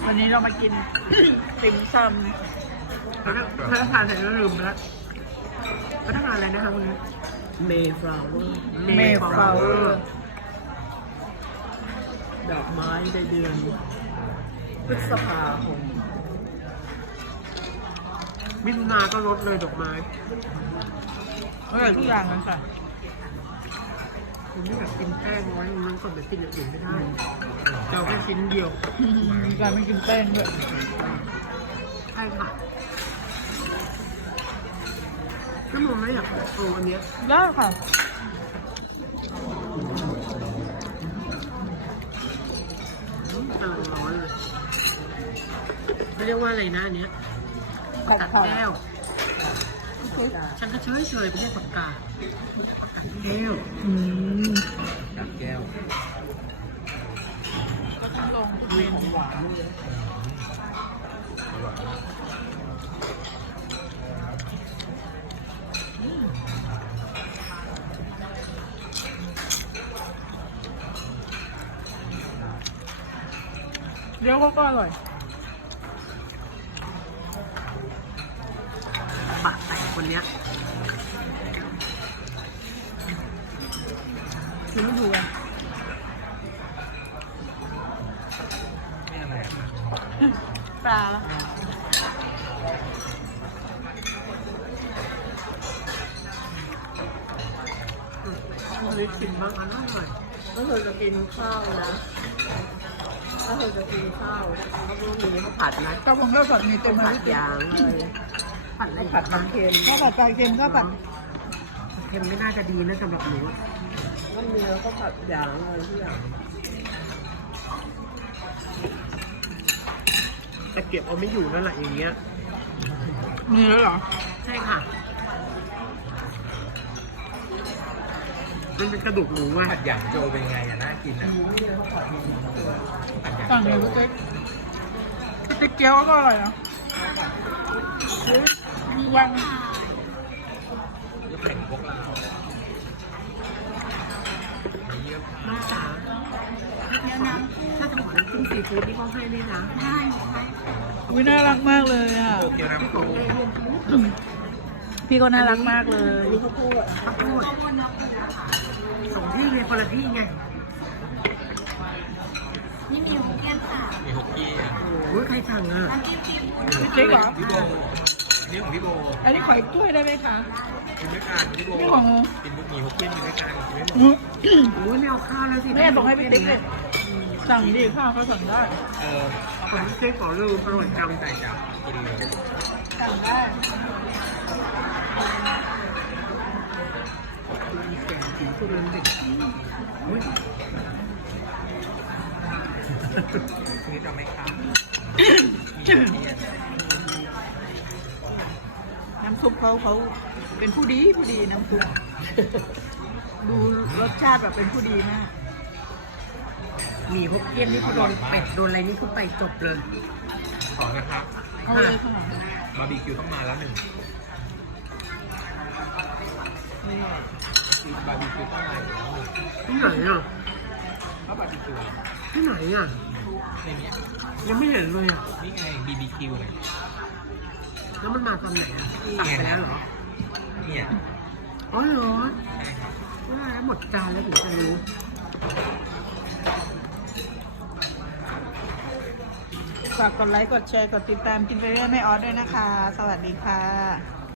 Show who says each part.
Speaker 1: วันนี้เรามากิน ติ่มซำ
Speaker 2: พนักงานเสร็จแล้วลืมไปแล้วพนักงานอะไรนะคะคุณเมย์ฟลาวเวอร์
Speaker 1: เมย์ฟลาวเวอร์
Speaker 2: ดอกไม้ในเดือนพฤษภาคมมิถุนาก็ลดเลยดอกไม้
Speaker 1: อร่อยทุกอย่างเลยค่ะ
Speaker 2: คุณที่แบบกินแป้งน้อยมันก็แบบกินอย่างอื่นไม่ได้เราแค่ชิ้นเดียว
Speaker 1: มีการไม่กินแป้งด้วย
Speaker 2: ใช่ค่ะถ้ามองไม่อยากเอาอันเนี้ย
Speaker 1: ได้ค่ะ
Speaker 2: กำลังร้อนเลยไม่เรียกว่าอะไรนะอันเนี้ย
Speaker 1: ผัด
Speaker 2: ตัด
Speaker 1: ผัก
Speaker 2: แก้ว ฉันก็เฉยๆไปให้ปากกาแก้ว
Speaker 3: ตัดแก้ว
Speaker 1: ก็ต้องลงทุกเมนู เดี๋ยวก็อร่อย
Speaker 2: ปากแตกคนเนี้ย
Speaker 1: ชิมดูกัน
Speaker 3: ไม่อะไรอ่ะ
Speaker 1: ปลาละ
Speaker 2: ลิปชิมบ้างอันนั้นหน่อยถ้าเธอจะกินข้าวนะถ้าเธอจะกินข้าวเขาต้องมีข้าวผัดนะ
Speaker 1: กระเพงข้าวผัดมีเต็ม
Speaker 2: ข้าว
Speaker 1: เล
Speaker 2: ผั
Speaker 1: ย
Speaker 2: ดยางเลยผัดอะไรผัดปลาเค็ม
Speaker 1: ข้าวผัดปลาเค็มข้าวผัด
Speaker 2: เค็มไม่น่าจะดีนะสำหรับหนูมันมีแล้วก็ผัดยางอะไรทุกอย่างแต่เก็บเอาไม่อยู่นั่นแหละอย่างเงี้ย
Speaker 1: มีแล้วเหรอ
Speaker 2: ใช่ค่ะมันเป็นกระดูกหมูอ่ะ
Speaker 3: ผัดหยางโจเป็นไงอ่ะน่ากินอ่ะผัดหยาง
Speaker 1: สั่ง
Speaker 3: โจ
Speaker 1: เลยพี่เจ๊กพี่เจ๊กเกี๊ยวก็อร่อยนะมีวัง
Speaker 3: ก็แข่งพวกเราเยี่ยม
Speaker 2: น้องจ๋าถ้าจะขอน้ำจิ้มซีฟู้ดนี่เขาให้ด้วยนะ
Speaker 1: อุ้ยน่ารักมากเลยอ่ะ
Speaker 3: โตเกียวน้ำปู
Speaker 1: พี่ก็น่ารักมากเลย
Speaker 2: ข้าวโพดสองที่เลยคนละที่ไง
Speaker 3: มีฮกกี้อ่ะ
Speaker 2: โอ้ยใครสั่งอ่ะ
Speaker 1: พี่เจ๊กเหรอ
Speaker 3: พี่โบอันนี้ของพี่โบ
Speaker 1: อันนี้ขออีกถ้วยได้ไหมคะ
Speaker 3: กินด้วยกันพี่โบ
Speaker 1: นี่ของ
Speaker 3: กินมีฮกกี้กินด้วยกันกินไม่หมด
Speaker 2: โอ้ยไม่เอาข้าวแล้วสิ
Speaker 1: แม่ส่งให้พี่ติ๊กเลยสั่งดิข้าวเขาสั่งได้
Speaker 2: ผมเจ๊ขอลืมอร่อยจัง
Speaker 3: ใส่จับกินเลย
Speaker 1: สั่งได้
Speaker 2: ถึงตัวเด็ก
Speaker 3: นี่จะไม่ค้าง
Speaker 1: น้ำซุปเขาเป็นผู้ดีน้ำซุปดูรสชาติแบบเป็นผู้ดีมาก
Speaker 2: มีฮกเกี้ยนนี่คือโดนเป็ดโดนอะไรนี่คือไปจบเลย
Speaker 3: ขอนะครับ
Speaker 1: เอาเลยค่ะ
Speaker 3: บาร์บีคิวต้องมาแล้วหนึ่งบาร์บีคิวต้องมาอยู่แล้ว
Speaker 2: ที่ไหนอ่ะ
Speaker 3: แล้วบาร์บีคิว
Speaker 2: ที่ไหนอ่ะ
Speaker 3: ในนี้
Speaker 2: ยังไม่เห็นเลยอ่ะ
Speaker 3: นี่ไง BBQ เลย
Speaker 2: แล้วมันมาตอนไหนอ่ะสั่งไปแล้วเหรอ
Speaker 3: เนี่ย
Speaker 2: อ๋อเหรอว่าแล้วหมดจานแล้วถึงจะรู้
Speaker 1: ฝากกดไลค์ กดแชร์ กดติดตามกินไปเรื่อยไม่ออสด้วยนะคะ สวัสดีค่ะ